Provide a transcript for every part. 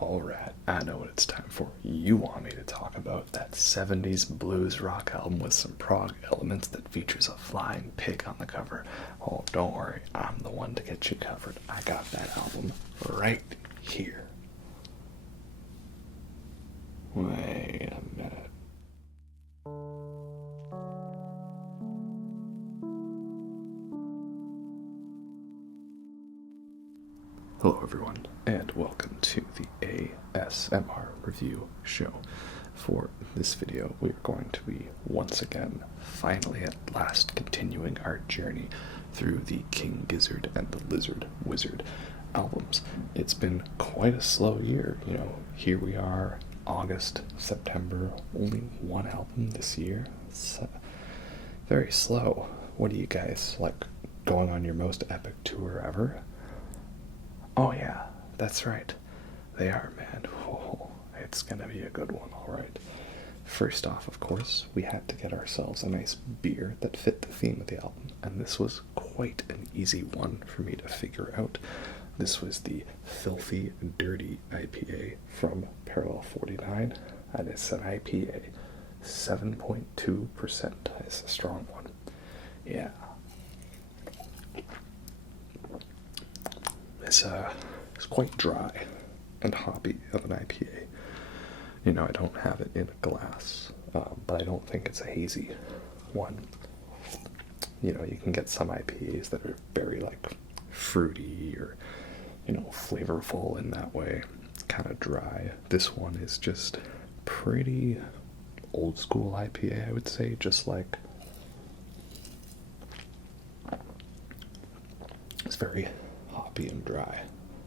Alright, I know what it's time for. You want me to talk about that 70s blues rock album with some prog elements that features a flying pig on the cover. Oh, don't worry, I'm the one to get you covered. I got that album right here. Wait a minute. Hello everyone, and welcome to the ASMR review show. For this video, we're going to be once again, finally at last, continuing our journey through the King Gizzard and the Lizard Wizard albums. It's been quite a slow year, here we are, August, September, only one album this year. It's very slow. What are you guys, going on your most epic tour ever? Oh yeah, that's right. They are, man. Oh, it's gonna be a good one, alright. First off, of course, we had to get ourselves a nice beer that fit the theme of the album, and this was quite an easy one for me to figure out. This was the Filthy Dirty IPA from Parallel 49, and it's an IPA. 7.2%. It's a strong one. Yeah. It's quite dry and hoppy of an IPA. I don't have it in a glass, but I don't think it's a hazy one. You can get some IPAs that are very, fruity or, flavorful in that way. It's kind of dry. This one is just pretty old school IPA, I would say, it's very hoppy and dry.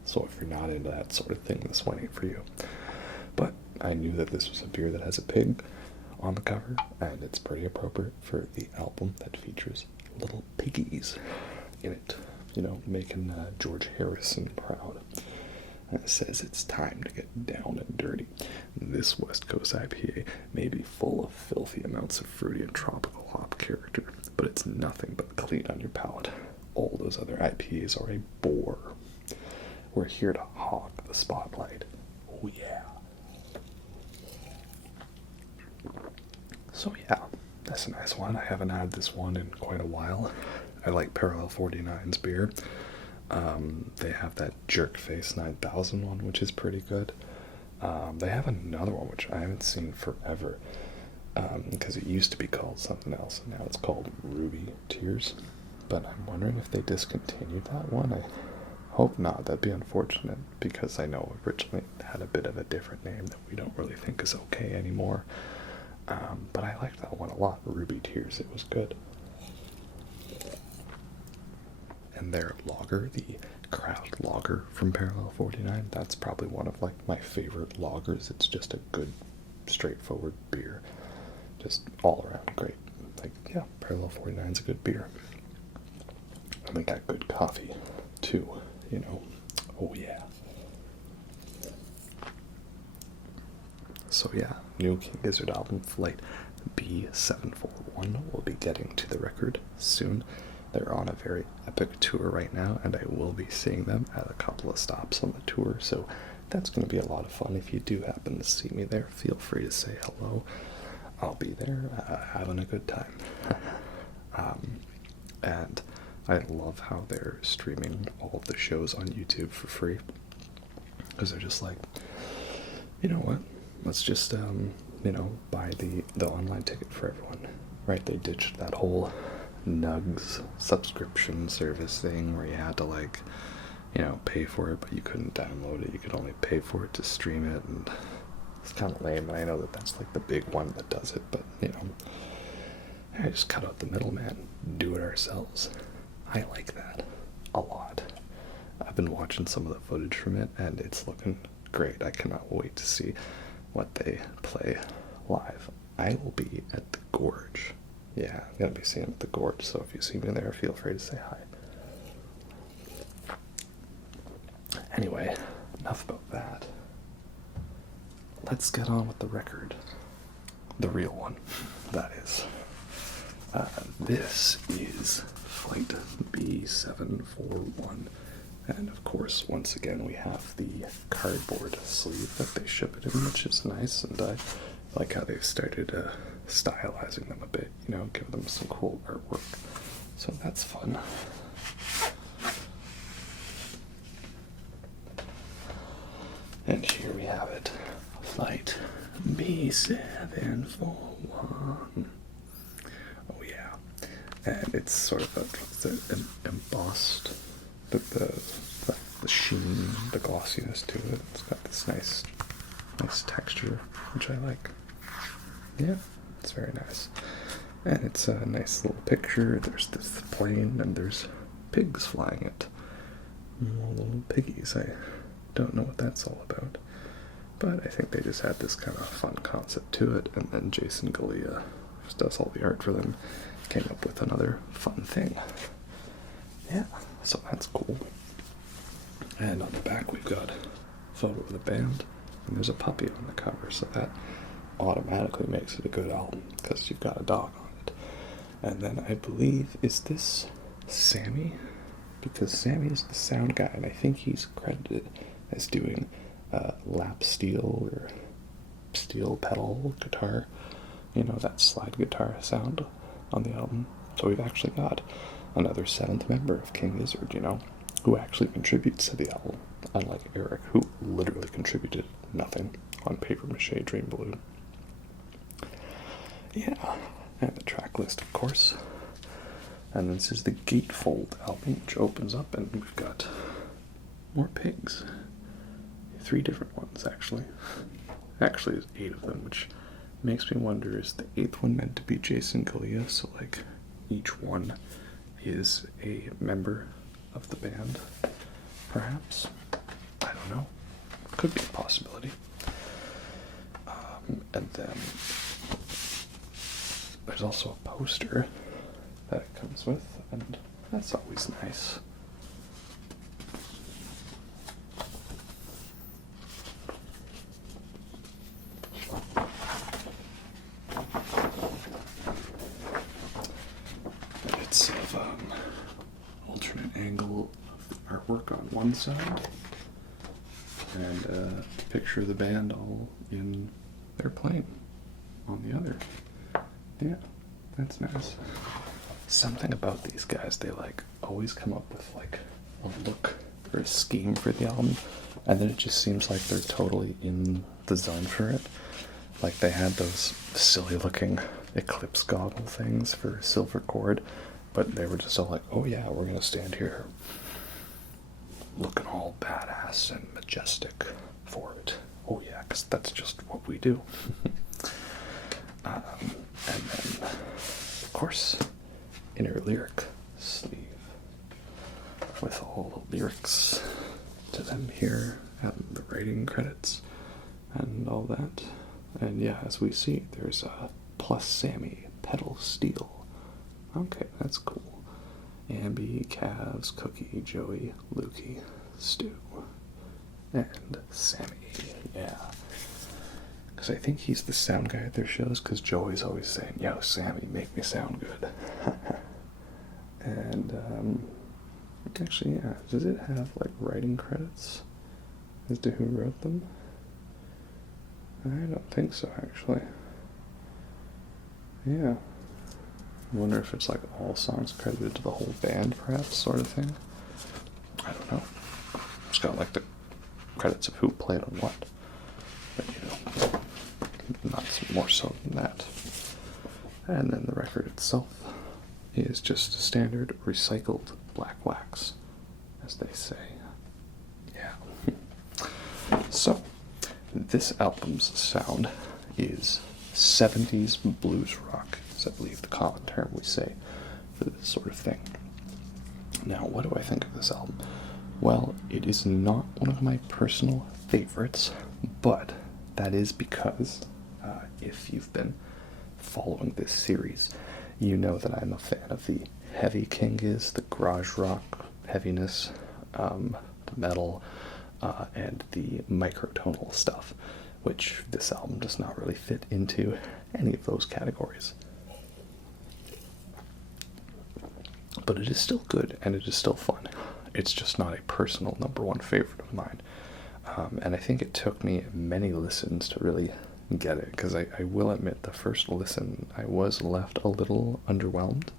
So if you're not into that sort of thing, this one ain't for you. But I knew that this was a beer that has a pig on the cover, and it's pretty appropriate for the album that features little piggies in it, making George Harrison proud. And it says it's time to get down and dirty. This West Coast IPA may be full of filthy amounts of fruity and tropical hop character, but it's nothing but clean on your palate. All those other IPAs are a bore. We're here to hog the spotlight. Oh yeah. So yeah, that's a nice one. I haven't had this one in quite a while. I like Parallel 49's beer. They have that Jerk Face 9000 one, which is pretty good. They have another one, which I haven't seen forever, because it used to be called something else, and now it's called Ruby Tears. But I'm wondering if they discontinued that one. I hope not. That'd be unfortunate, because I know originally it had a bit of a different name that we don't really think is okay anymore. But I liked that one a lot, Ruby Tears. It was good. And their lager, the Kraut Lager from Parallel 49, that's probably one of my favorite lagers. It's just a good, straightforward beer. Just all around great. Yeah, Parallel 49's a good beer. And they got good coffee, too, Oh, yeah. So, yeah, new King Gizzard album, Flight b741, will be getting to the record soon. They're on a very epic tour right now, and I will be seeing them at a couple of stops on the tour, so that's going to be a lot of fun. If you do happen to see me there, feel free to say hello. I'll be there, having a good time. And I love how they're streaming all of the shows on YouTube for free, because they're just you know what, let's just, buy the online ticket for everyone, right? They ditched that whole Nugs subscription service thing where you had to, pay for it, but you couldn't download it. You could only pay for it to stream it, and it's kind of lame, and I know that that's, the big one that does it, but, I just cut out the middleman, do it ourselves. I like that a lot. I've been watching some of the footage from it, and it's looking great. I cannot wait to see what they play live. I will be at the Gorge. Yeah, I'm going to be seeing them at the Gorge, so if you see me there, feel free to say hi. Anyway, enough about that. Let's get on with the record. The real one, that is. This is Flight b741, And of course, once again, we have the cardboard sleeve that they ship it in, which is nice, and I like how they've started stylizing them a bit, you know, give them some cool artwork. So that's fun. And here we have it, Flight B741. Oh yeah, and it's sort of an embossed, the sheen, the glossiness to it. It's got this nice texture, which I like. Yeah, it's very nice. And it's a nice little picture. There's this plane, and there's pigs flying it. Little piggies. I don't know what that's all about. But I think they just had this kind of fun concept to it, and then Jason Galea, who does all the art for them, came up with another fun thing. Yeah, so that's cool. And on the back we've got a photo of the band, and there's a puppy on the cover, so that automatically makes it a good album, because you've got a dog on it. And then I believe, is this Sammy? Because Sammy is the sound guy, and I think he's credited as doing lap steel or steel pedal guitar, you know, that slide guitar sound on the album. So we've actually got another 7th member of King Gizzard, you know, who actually contributes to the album, unlike Eric, who literally contributed nothing on Paper Mache Dream Balloon. Yeah, and the track list, of course. And this is the Gatefold album, which opens up, and we've got more pigs. 3 different ones, actually. Actually, there's 8 of them, which makes me wonder, is the 8th one meant to be Jason Galea? So, like, each one is a member of the band, perhaps? I don't know. Could be a possibility. And then there's also a poster that it comes with, and that's always nice. It's of alternate angle of the artwork on one side, and a picture of the band all in their plane on the other. Yeah, that's nice. Something about these guys, they like always come up with like a look or a scheme for the album, and then it just seems like they're totally in the zone for it. Like they had those silly looking eclipse goggle things for Silver Cord, but they were just all like, oh yeah, we're gonna stand here looking all badass and majestic for it. Oh yeah, because that's just what we do. And then, of course, inner lyric sleeve with all the lyrics to them here and the writing credits and all that. And yeah, as we see, there's a plus Sammy pedal steel. Okay, that's cool. Ambi, Cavs, Cookie, Joey, Lukey, Stu, and Sammy. Yeah. Because I think he's the sound guy at their shows, because Joey's always saying, yo, Sammy, make me sound good. And, actually, yeah, does it have, like, writing credits as to who wrote them? I don't think so, actually. Yeah. I wonder if it's, like, all songs credited to the whole band, perhaps, sort of thing. I don't know. It's got, like, the credits of who played on what. But, you know, not more so than that. And then the record itself is just a standard recycled black wax, as they say. Yeah. So, this album's sound is 70s blues rock, is I believe the common term we say for this sort of thing. Now, what do I think of this album? Well, it is not one of my personal favorites, but that is because if you've been following this series, you know that I'm a fan of the heavy King Giz, the garage rock heaviness, the metal, and the microtonal stuff, which this album does not really fit into any of those categories. But it is still good, and it is still fun. it's just not a personal number one favorite of mine. And I think it took me many listens to really get it, because I will admit the first listen I was left a little underwhelmed,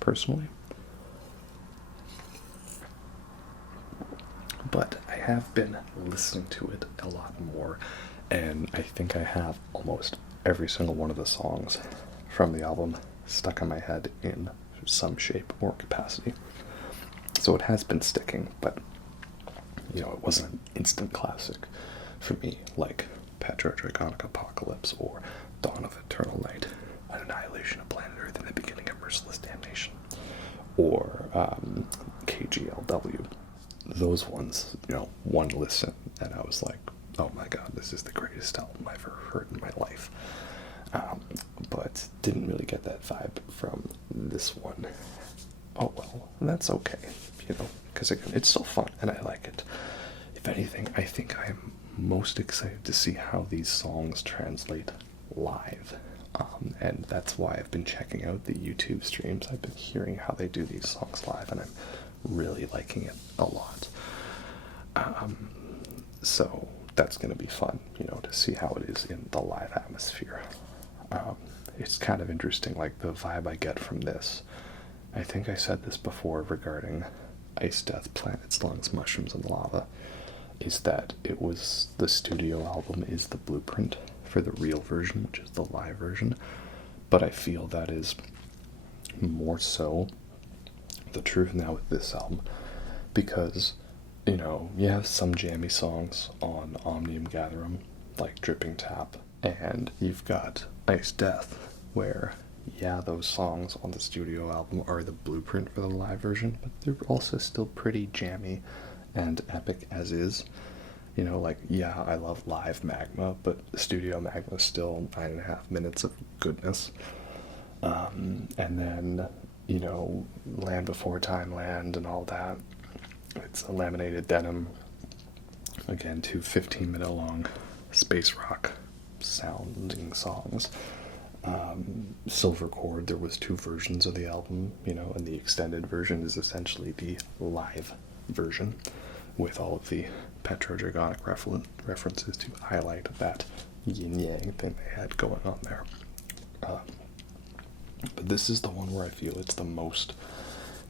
personally. But I have been listening to it a lot more, and I think I have almost every single one of the songs from the album stuck in my head in some shape or capacity. So it has been sticking, but it wasn't an instant classic for me like Patriotic Apocalypse or Dawn of Eternal Night, Annihilation of Planet Earth, and the Beginning of Merciless Damnation, or KGLW. Those ones, one listen, and I was like, oh my god, this is the greatest album I've ever heard in my life. But didn't really get that vibe from this one. Oh well, that's okay, because again, it's still fun, and I like it. If anything, I think I'm most excited to see how these songs translate live. And that's why I've been checking out the YouTube streams. I've been hearing how they do these songs live, and I'm really liking it a lot. So that's going to be fun, to see how it is in the live atmosphere. It's kind of interesting, like the vibe I get from this. I think I said this before regarding Ice Death, Planets, Lungs, Mushrooms, and Lava, is that it was the studio album is the blueprint for the real version, which is the live version. But I feel that is more so the truth now with this album, because you have some jammy songs on Omnium Gatherum, like Dripping Tap, and you've got Ice Death, where those songs on the studio album are the blueprint for the live version, but they're also still pretty jammy and epic as is. I love live Magma, but studio Magma is still 9.5 minutes of goodness. And then, Land Before Time Land and all that. It's a Laminated Denim. Again, 2 15-minute long space rock sounding songs. Silver Chord, there was 2 versions of the album, and the extended version is essentially the live version, with all of the Petrodragonic references to highlight that yin-yang thing they had going on there. But this is the one where I feel it's the most.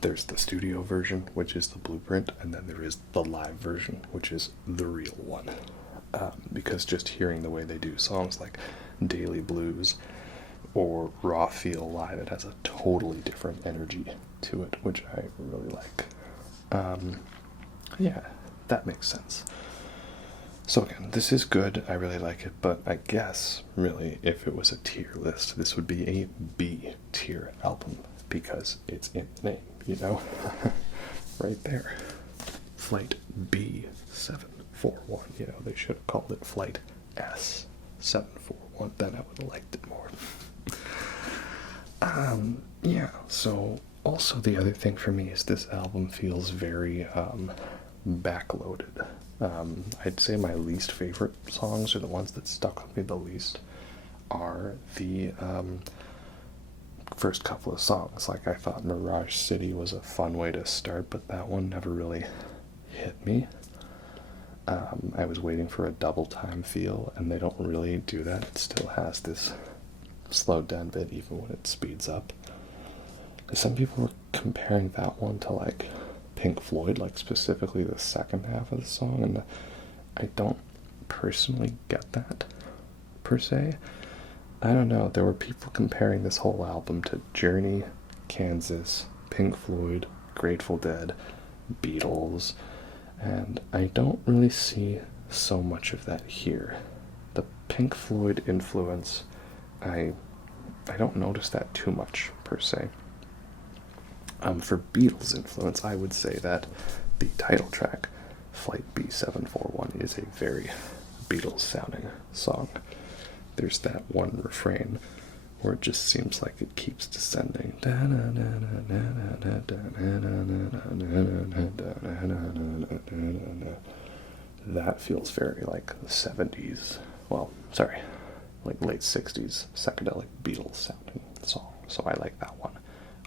There's the studio version, which is the blueprint, and then there is the live version, which is the real one. Because just hearing the way they do songs like Daily Blues or Raw Feel live, it has a totally different energy to it, which I really like. That makes sense. So again, this is good, I really like it, but I guess, really, if it was a tier list, this would be a B tier album, because it's in the name, right there. Flight B741, they should have called it Flight S741, then I would have liked it more. So also the other thing for me is this album feels very backloaded. I'd say my least favorite songs, or the ones that stuck with me the least, are the first couple of songs. Like, I thought Mirage City was a fun way to start, but that one never really hit me. I was waiting for a double time feel, and they don't really do that. It still has this slowed down bit even when it speeds up. Some people were comparing that one to like Pink Floyd, like specifically the second half of the song, and I don't personally get that per se. I don't know, there were people comparing this whole album to Journey, Kansas, Pink Floyd, Grateful Dead, Beatles, and I don't really see so much of that here. The Pink Floyd influence, I don't notice that too much per se. For Beatles influence, I would say that the title track, Flight B741, is a very Beatles sounding song. There's that one refrain where it just seems like it keeps descending. That feels very like the 70s, like late 60s psychedelic Beatles sounding song. So I like that one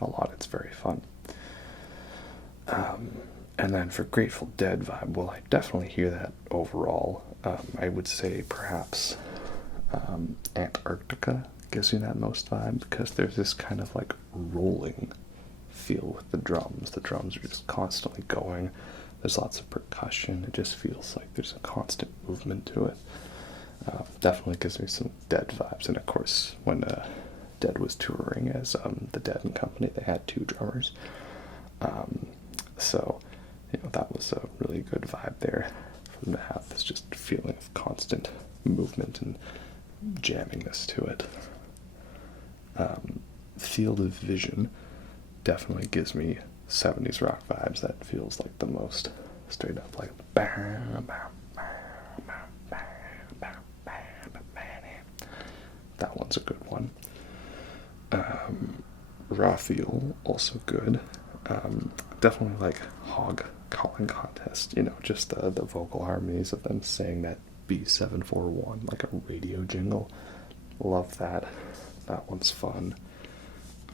a lot. It's very fun. And then for Grateful Dead vibe, well, I definitely hear that overall. I would say perhaps Antarctica gives me that most vibe, because there's this kind of like rolling feel with the drums. The drums are just constantly going. There's lots of percussion. It just feels like there's a constant movement to it. Definitely gives me some Dead vibes. And of course, when Dead was touring as the Dead and Company, they had 2 drummers. So, that was a really good vibe there for them to have this just feeling of constant movement and jamminess to it. Field of Vision definitely gives me 70s rock vibes. That feels like the most straight up like that one's a good one. Raw Feel, also good. Definitely like Hog Calling Contest, just the vocal harmonies of them saying that b741 like a radio jingle. Love that. That one's fun.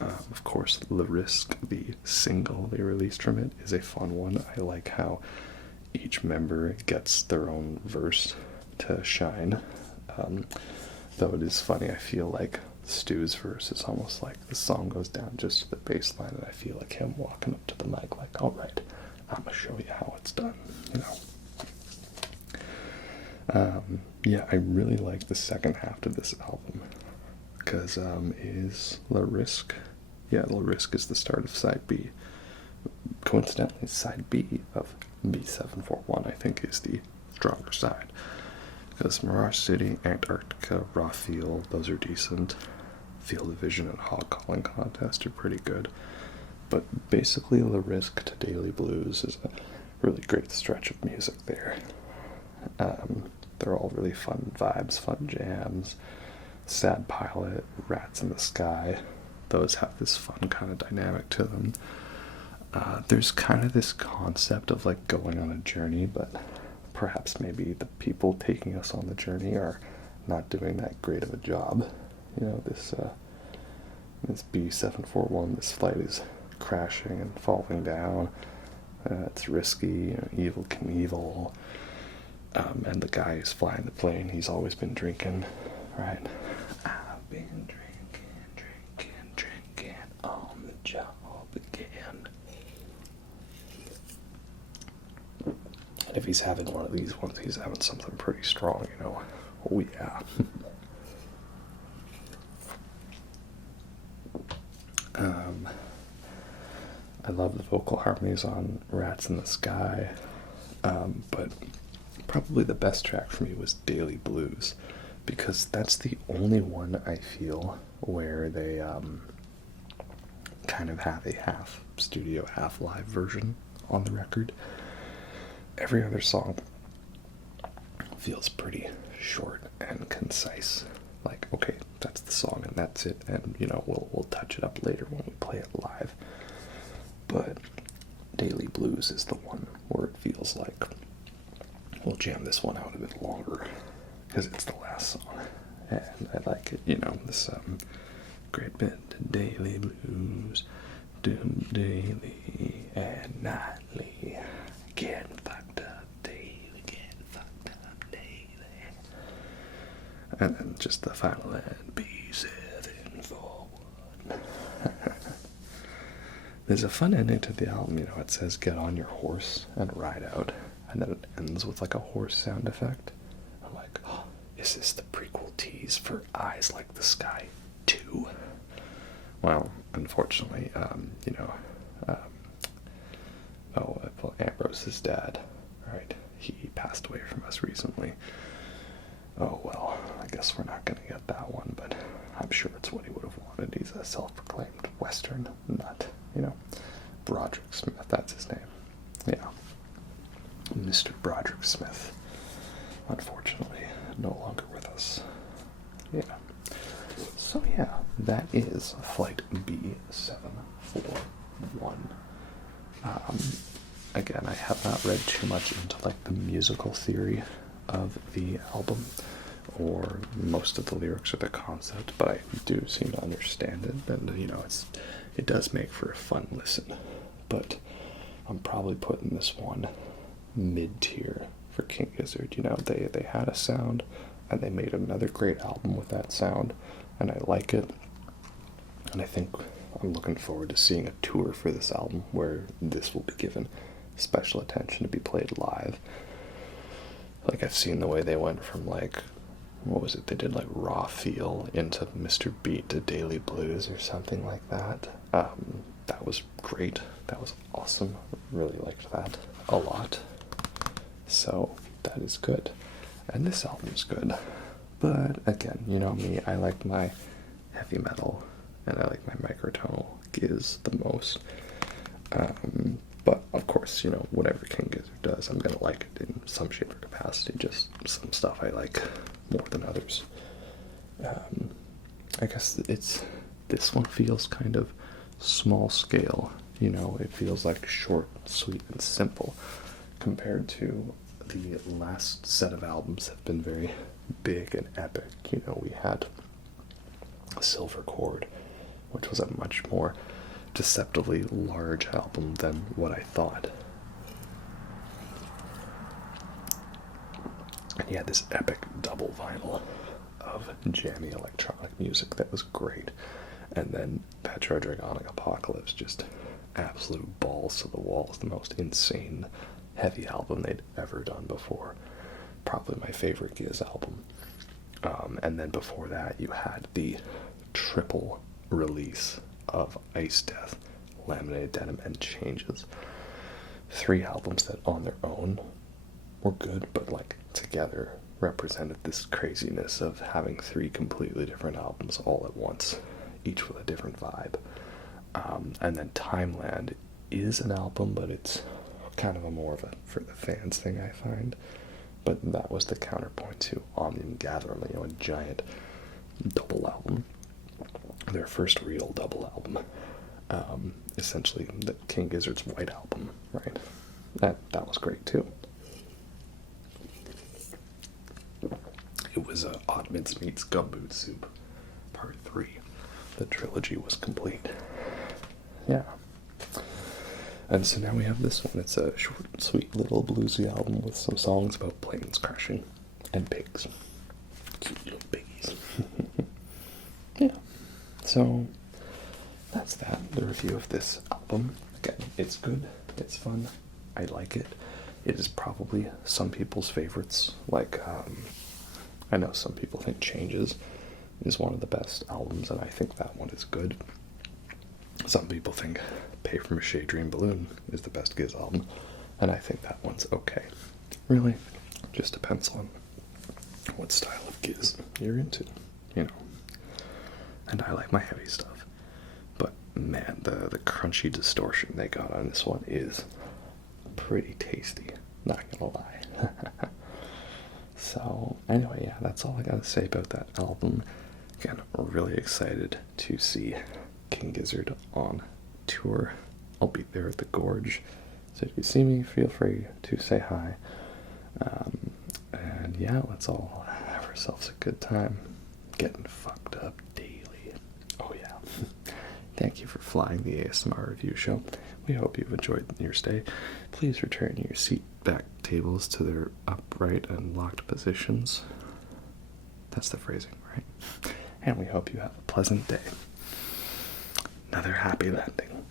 Of course, Le Risque, the single they released from it, is a fun one. I like how each member gets their own verse to shine. Though it is funny, I feel like Stu's verse is almost like the song goes down just to the bass line, and I feel like him walking up to the mic like, alright, I'm gonna show you how it's done, Yeah, I really like the second half of this album, because is Le Risque. Yeah, Le Risque is the start of side B. Coincidentally, side B of B741, I think, is the stronger side. Because Mirage City, Antarctica, Raw Feel, those are decent. Field of Vision and Hog Calling Contest are pretty good. But basically, Le Risque to Daily Blues is a really great stretch of music there. They're all really fun vibes, fun jams. Sad Pilot, Rats in the Sky, those have this fun kind of dynamic to them. There's kind of this concept of like going on a journey, but perhaps maybe the people taking us on the journey are not doing that great of a job. This B741, this flight is crashing and falling down. It's risky, Evil Knievel. And the guy who's flying the plane, he's always been drinking, right? I've been drinking on the job again. And if he's having one of these ones, he's having something pretty strong, Oh yeah. I love the vocal harmonies on Rats in the Sky, but probably the best track for me was Daily Blues, because that's the only one I feel where they kind of have a half studio, half live version on the record. Every other song feels pretty short and concise. Like, okay, that's the song and that's it, and we'll touch it up later when we play it live. But Daily Blues is the one where it feels like we'll jam this one out a bit longer because it's the last song, and I like it. This great bit. Daily Blues, doom daily and nightly, getting fucked up daily, getting fucked up daily. And then just the final line, b741. There's a fun ending to the album, it says get on your horse and ride out, and then it ends with like a horse sound effect. I'm like, oh, is this the prequel tease for Eyes Like the Sky 2? Well, unfortunately, Ambrose's dad, right, he passed away from us recently. Oh well, I guess we're not going to get that one, but I'm sure it's what he would have wanted. He's a self-proclaimed Western nut, Broderick Smith, that's his name. Yeah. Mr. Broderick Smith, unfortunately, no longer with us. Yeah. So yeah, that is Flight B741. Again, I have not read too much into like the musical theory of the album or most of the lyrics or the concept, but I do seem to understand it, and it does make for a fun listen. But I'm probably putting this one mid-tier for King Gizzard. You know, they had a sound, and they made another great album with that sound, and I like it. And I think I'm looking forward to seeing a tour for this album where this will be given special attention to be played live. Like, I've seen the way they went from, like, what was it? They did, like, Raw Feel into Mr. Beat to Daily Blues or something like that. That was great. That was awesome. Really liked that a lot. So, that is good. And this album's good. But, again, you know me, I like my heavy metal, and I like my microtonal Giz the most. But, of course, you know, whatever King Gizzard does, I'm going to like it in some shape or capacity. Just some stuff I like more than others. I guess this one feels kind of small scale. You know, it feels like short, sweet, and simple compared to the last set of albums that have been very big and epic. You know, we had Silver Cord, which was a much more deceptively large album than what I thought. And he had this epic double vinyl of jammy electronic music that was great. And then Petro Dragonic Apocalypse, just absolute balls to the walls, the most insane heavy album they'd ever done before. Probably my favorite Giz album. And then before that, you had the triple release of Ice Death, Laminated Denim, and Changes. 3 albums that on their own were good, but like together represented this craziness of having 3 completely different albums all at once, each with a different vibe. And then Timeland is an album, but it's kind of a more of a for the fans thing, I find. But that was the counterpoint to Omnium Gatherum, you know, a giant double album. Their first real double album. Essentially the King Gizzard's White Album, right? That was great too. It was Odd Mince Meats Gumboot Soup Part 3. The trilogy was complete. Yeah. And so now we have this one. It's a short, sweet little bluesy album with some songs about planes crashing and pigs. Cute little piggies. Yeah. So that's that. The review of this album. Again, it's good. It's fun. I like it. It is probably some people's favorites. Like, I know some people think Changes is one of the best albums, and I think that one is good. Some people think Papier-Mâché Dream Balloon is the best Giz album, and I think that one's okay. Really, just depends on what style of Giz you're into, you know. And I like my heavy stuff. But man, the crunchy distortion they got on this one is pretty tasty, not gonna lie. So anyway, yeah, that's all I gotta say about that album. Again, really excited to see King Gizzard on tour. I'll be there at the Gorge, so if you see me, feel free to say hi. And yeah, let's all have ourselves a good time getting fucked up daily. Oh yeah. Thank you for flying the ASMR review show. We hope you've enjoyed your stay. Please return your seat back tables to their upright and locked positions. That's the phrasing, right? And we hope you have a pleasant day. Another happy landing.